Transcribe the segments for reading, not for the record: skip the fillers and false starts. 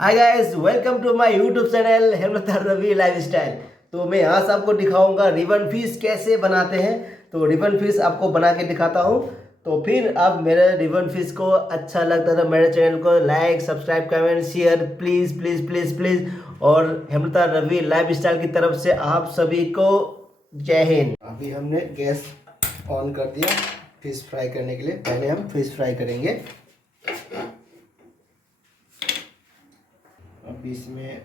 Hi guys, welcome to my YouTube channel Hemlata Ravi lifestyle. तो मैं यहाँ से आपको दिखाऊंगा रिबन फिश कैसे बनाते हैं। तो रिबन फिश आपको बना के दिखाता हूँ। तो फिर आप मेरे रिबन फिश को अच्छा लगता है तो मेरे चैनल को like, subscribe, comment, share please please please please. और हेमलता रवि लाइफस्टाइल की तरफ से आप सभी को जय हिंद। अभी हमने गैस ऑन कर दिया फिश फ्राई करने के लिए। पहले हम फिश फ्राई करेंगे। अभी इसमें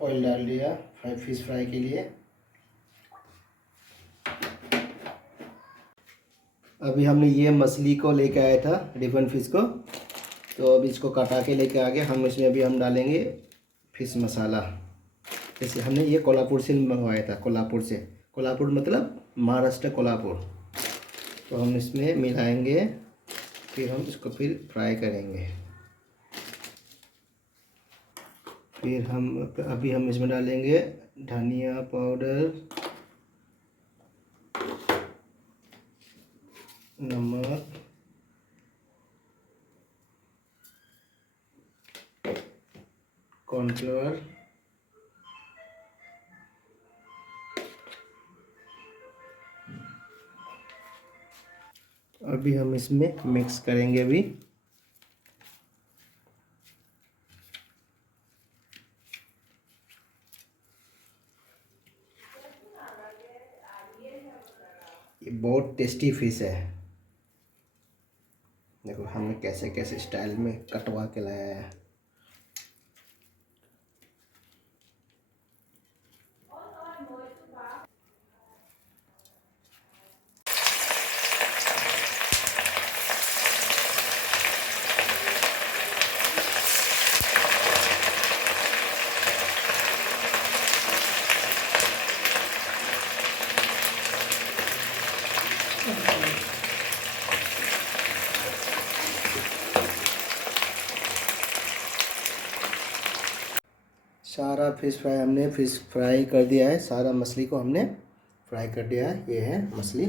ऑयल डाल दिया फिश फ्राई के लिए। अभी हमने ये मछली को लेके आया था, रिबन फिश को। तो अभी इसको कटा के लेके आ गए हम। इसमें अभी हम डालेंगे फिश मसाला। जैसे हमने ये कोल्हापुर से मंगवाया था, कोल्हापुर मतलब महाराष्ट्र कोल्हापुर। तो हम इसमें मिलाएंगे, फिर हम इसको फिर फ्राई करेंगे। फिर हम इसमें डालेंगे धनिया पाउडर, नमक, कॉर्नफ्लोर, अभी हम इसमें मिक्स करेंगे। अभी ये बहुत टेस्टी फिश है। देखो हमने कैसे कैसे स्टाइल में कटवा के लाया है। सारा फिश फ्राई कर दिया है। सारा मछली को हमने फ्राई कर दिया है। ये है मछली।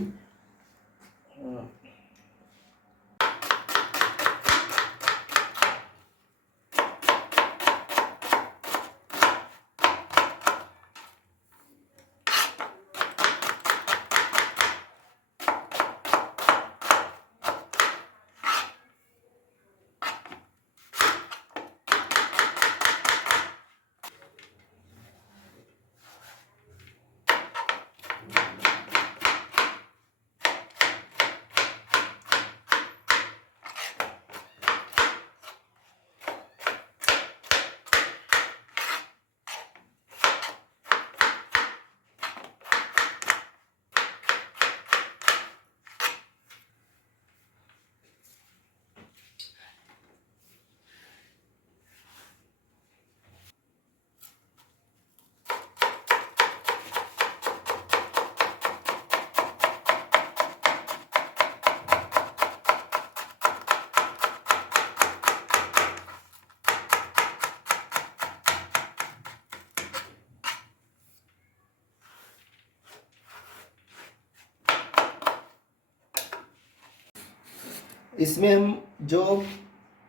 इसमें हम जो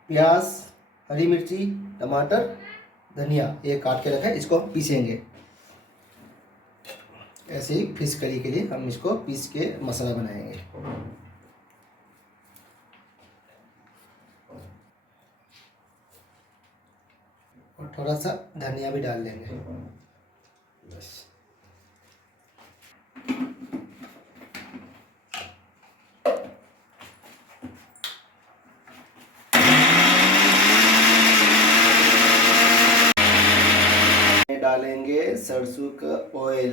प्याज, हरी मिर्ची, टमाटर, धनिया ये काट के रखा है, इसको हम पीसेंगे। ऐसे ही फिश करी के लिए हम इसको पीस के मसाला बनाएंगे। और थोड़ा सा धनिया भी डाल देंगे बस। डालेंगे सरसों का ऑयल,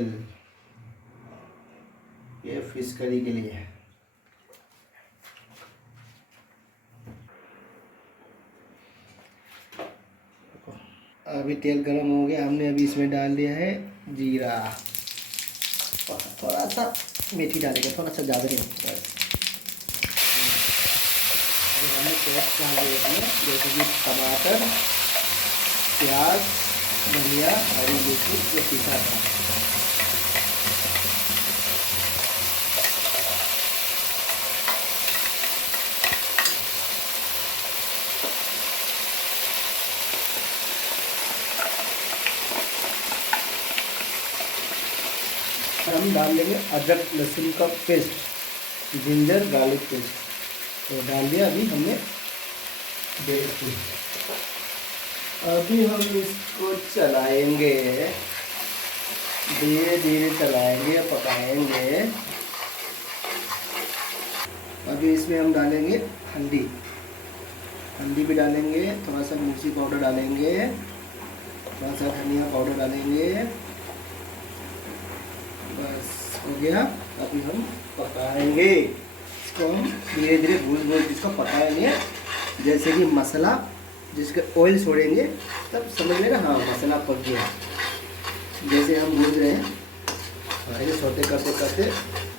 ये फिश करी के लिए। अभी तेल गरम हो गया। हमने अभी इसमें डाल दिया है जीरा, थोड़ा सा मेथी डालेंगे, थोड़ा सा ज़्यादा नहीं। अभी हमने पेस्ट डाल दिया इसमें, जैसे कि टमाटर, प्याज, धनिया, हरी मिर्ची जो पिसा था। हम डाल देंगे अदरक लहसुन का पेस्ट, जिंजर गार्लिक पेस्ट। तो डाल दिया अभी हमने 1.5 स्पून। अभी हम इसको चलाएंगे, धीरे धीरे चलाएंगे, पकाएंगे। अभी इसमें हम डालेंगे हल्दी भी डालेंगे, थोड़ा सा मिर्ची पाउडर डालेंगे, थोड़ा सा धनिया पाउडर डालेंगे। बस हो गया। अभी हम पकाएंगे इसको, हम धीरे धीरे भून इसको पकाएंगे। जैसे कि मसाला जिसके ऑयल छोड़ेंगे तब समझ लेना हाँ मसाला पक गया। जैसे हम भून रहे हैं ऐसे छोटे करते करते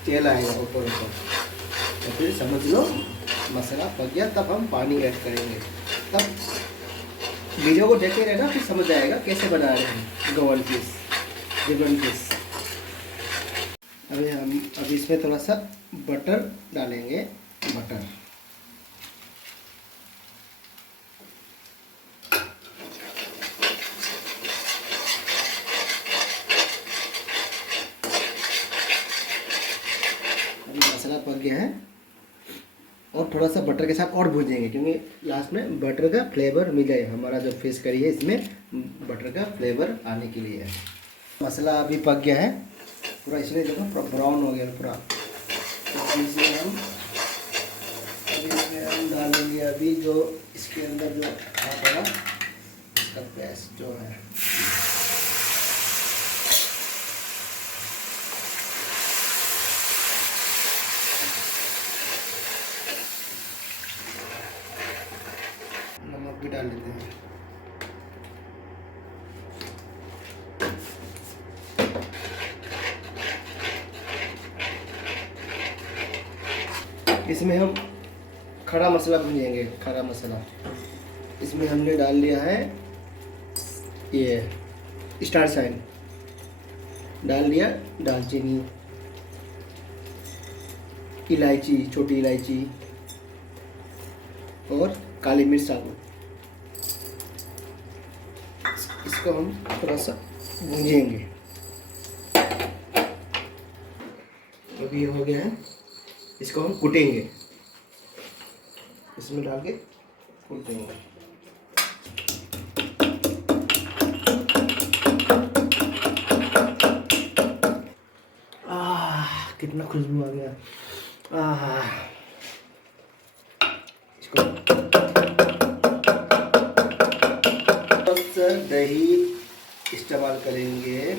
तेल आएगा ऊपर तो फिर समझ लो मसाला पक गया। तब हम पानी ऐड करेंगे। तब वीडियो को देखते रहना, फिर समझ आएगा कैसे बना रहे हैं गोवन फिश, रिबन फिश। अभी इसमें थोड़ा सा बटर डालेंगे, बटर। अभी मसाला पक गया है और थोड़ा सा बटर के साथ और भूजेंगे, क्योंकि लास्ट में बटर का फ्लेवर मिल जाए। हमारा जो फिश करी है इसमें बटर का फ्लेवर आने के लिए है। मसाला अभी पक गया है पूरा, इसलिए देखो पूरा ब्राउन हो गया पूरा। तो इसमें हम डालेंगे अभी जो इसके अंदर जो था इसका पेस्ट जो है। नमक भी डाल देते हैं। इसमें हम खड़ा मसाला भूनेंगे, खड़ा मसाला। इसमें हमने डाल लिया है ये स्टार साइन, डाल दिया दालचीनी, इलायची, छोटी इलायची और काली मिर्च साबुत। इसको हम थोड़ा सा भूनेंगे। अभी हो गया है, इसको हम कूटेंगे, इसमें डाल के कूटेंगे। कितना खुशबू आ गया। इसको दही इस्तेमाल करेंगे।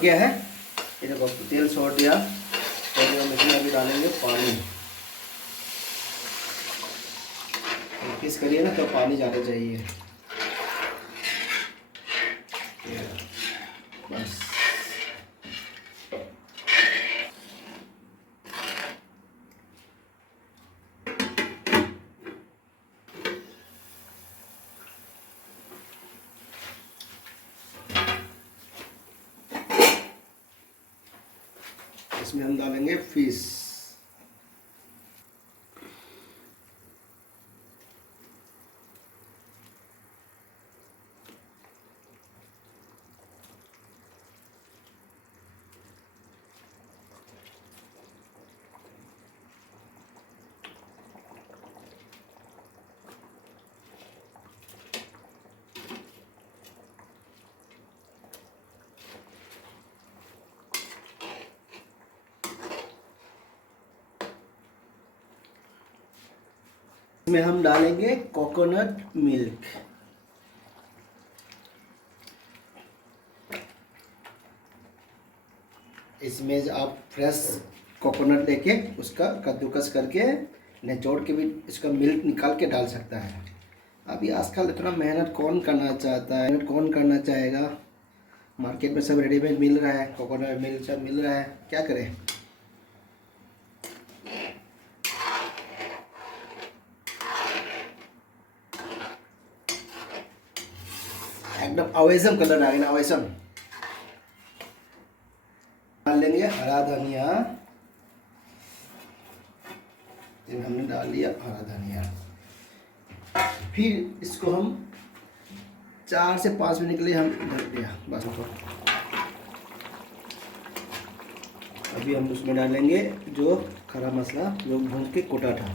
क्या है ये देखो तेल छोड़ दिया और हम इसमें अभी डालेंगे पानी। फिश करिए ना तो पानी ज़्यादा चाहिए। बस इसमें हम डालेंगे फिश। इसमें हम डालेंगे कोकोनट मिल्क। इसमें आप फ्रेश कोकोनट लेके उसका कद्दूकस करके निचोड़ के भी इसका मिल्क निकाल के डाल सकता है। अभी आजकल इतना मेहनत कौन करना चाहता है, कौन करना चाहेगा। मार्केट में सब रेडीमेड मिल रहा है, कोकोनट मिल्क सब मिल रहा है, क्या करें। एकदम अवेसम कलर आ गया ना, अवेसम। डाल लेंगे हरा धनिया, हमने डाल लिया हरा धनिया। फिर इसको हम 4 से 5 मिनट के लिए हम ढक दिया बस। अभी हम उसमें डालेंगे जो खड़ा मसाला जो भून के कोटा था।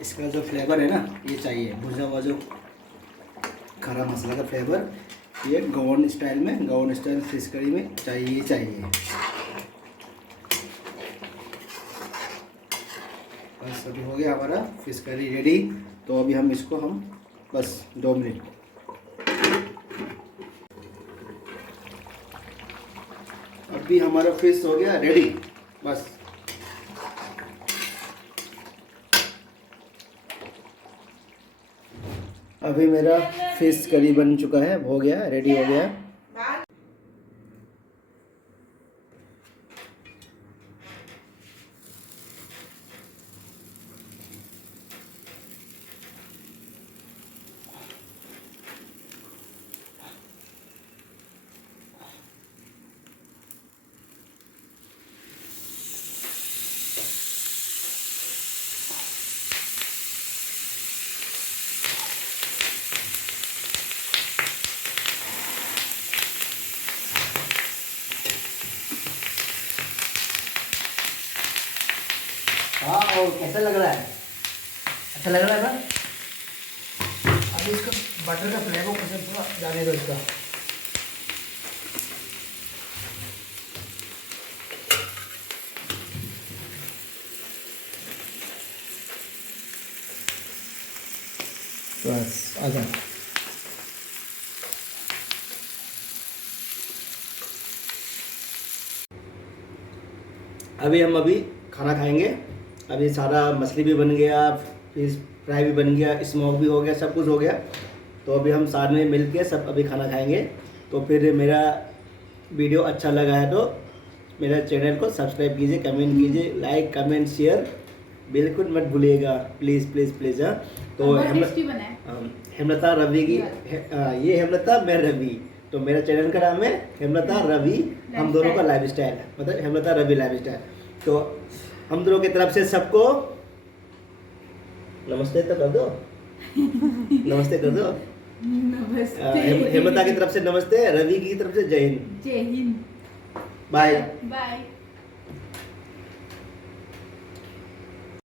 इसका जो फ्लेवर है ना ये चाहिए, भुजा हुआ जो खड़ा मसाला का फ्लेवर ये गोवन स्टाइल फिश करी में चाहिए। बस अभी हो गया हमारा फिश करी रेडी। तो अभी हम इसको बस 2 मिनट। अभी हमारा फिश हो गया रेडी बस। अभी मेरा फिश करी बन चुका है, हो गया रेडी हो गया। हाँ, कैसा लग रहा है? अच्छा लग रहा है ना? अभी इसका बटर का फ्लेवर कैसे पूरा जाने दो इसका। बस आ जाए। अभी खाना खाएंगे। अभी सारा मछली भी बन गया, फिश फ्राई भी बन गया, स्मोक भी हो गया, सब कुछ हो गया। तो अभी हम साथ में मिल के सब अभी खाना खाएंगे। तो फिर मेरा वीडियो अच्छा लगा है तो मेरा चैनल को सब्सक्राइब कीजिए, कमेंट कीजिए, लाइक कमेंट शेयर बिल्कुल मत भूलिएगा, प्लीज़ प्लीज़ प्लीज़। हाँ, तो हेमलता रवि की ये हेमलता मैं रवि, तो मेरा चैनल का नाम है हेमलता रवि, हम दोनों का लाइफ स्टाइल मतलब हेमलता रवि लाइफ स्टाइल। तो हम दोनों की तरफ से सबको नमस्ते तो कर दो। नमस्ते कर दो। हेमलता की तरफ से नमस्ते, रवि की तरफ से जय हिंद। जय हिंद। Bye bye.